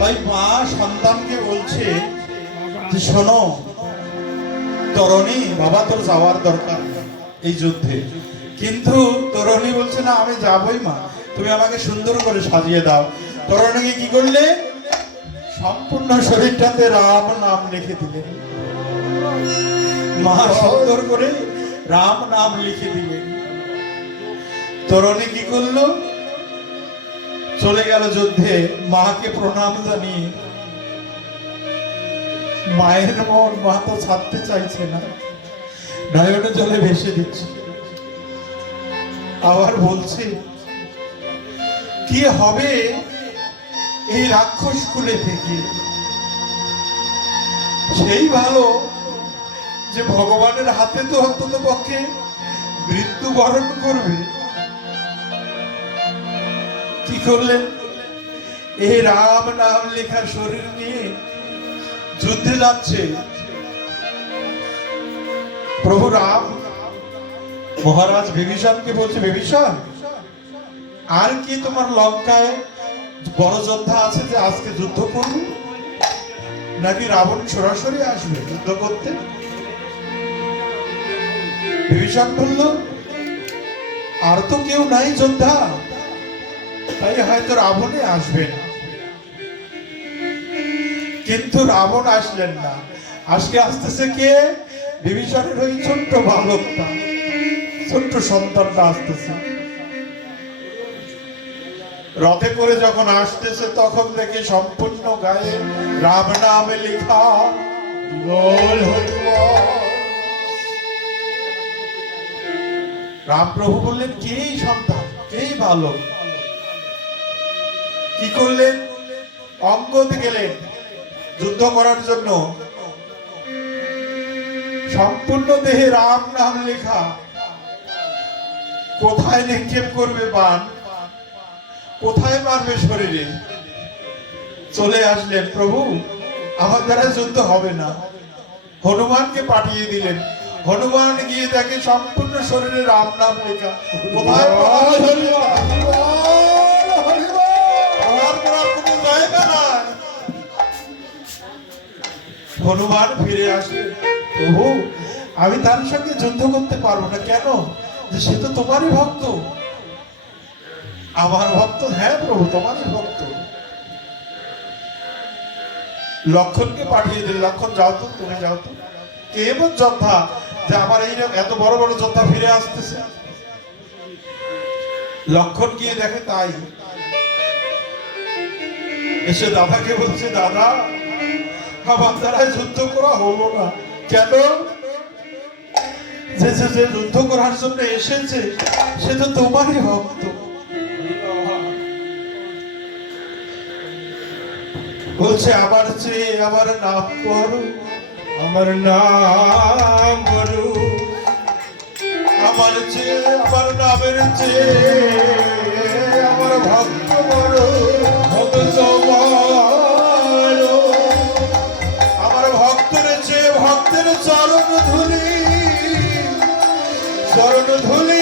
তাই মা সন্তানকে বলছে যে শোনো তরণী, বাবা তোর যাওয়ার দরকার এই যুদ্ধে, কিন্তু তরণী বলছে না আমি যাবই মা, তুমি আমাকে সুন্দর করে সাজিয়ে দাও। তরণীকে কি করলে? সম্পূর্ণ শরীরটাতে রাম নাম লিখে দিলেন। মা সুন্দর করে রাম নাম লিখে দিলেন। তরণী কি করলো? চলে গেল যুদ্ধে, মাকে প্রণাম জানিয়ে। মায়ের মন মা তো ছাড়তে চাইছে না, নয়নে জলে ভেসে দিচ্ছে। আবার বলছে কি হবে এই রাক্ষস কুলে থেকে? সেই ভালো যে ভগবানের হাতে তো অন্তত পক্ষে মৃত্যু বরণ করবে। কি করলেন? এই রাম নাম লেখা শরীর নিয়ে যুদ্ধে যাচ্ছে। প্রভু রাম মহারাজ বিভীষণকে বলছে, বিভীষণ আর কি তোমার লঙ্কায় বড় যোদ্ধা আছে যে আজকে যুদ্ধ করবে? নাকি রাবণ সরাসরি আসবে যুদ্ধ করতে? বিভীষণ বলল আর তো কেউ নাই যোদ্ধা, তাই হয়তো রাবণে আসবেন। কিন্তু রাবণ আসলেন না। আজকে আসতেছে কে? বিভীষণের ওই ছোট্ট বালকটা, ছোট্ট সন্তানটা আসতেছে। রথে করে যখন আসতেছে তখন দেখে সম্পূর্ণ গায়ে রাম নামে লেখা। রাম প্রভু বললেন কে সন্তান, কে বালক? কি করলেন? অঙ্গতে গেলেন যুদ্ধ করার জন্য। সম্পূর্ণ দেহে রাম নাম লেখা। কোথায় নিক্ষেপ করবে বাণ, কোথায় মারবে শরীরে? চলে আসলেন, প্রভু আমার দ্বারা যুদ্ধ হবে না। হনুমানকে পাঠিয়ে দিলেন। হনুমান গিয়ে দেখে সম্পূর্ণ শরীরে রাম নাম লেখা। কোথায় জায়গা নাই। হনুমান ফিরে আসলেন, প্রভু আমি তার সঙ্গে যুদ্ধ করতে পারবো না। কেন? যে সে তো তোমারই ভক্ত। আমার ভক্ত? হ্যাঁ প্রভু তোমারই ভক্ত। লক্ষণকে পাঠিয়ে দিল, লক্ষণ যাও তো, তুমি যাও তো। কে এমন যোদ্ধা যে আমার এই এত বড় বড় যোদ্ধা ফিরে আসতেছে? লক্ষণ গিয়ে দেখে তাই। এসে দাদাকে বলছে, দাদা আমার দ্বারা যুদ্ধ করা হলো না। কেন? যে যে যুদ্ধ করার জন্য এসেছে সে তো তোমারই ভক্ত। বলছে আমার চেয়ে আমার নাম বড়, আমার নাম বড়, আমার চেয়ে আমার নামের চেয়ে আমার ভক্ত বড়, ভক্ত বড়। আমার ভক্তের চেয়ে ভক্তের চরণ ধুলি, চরণ ধুলি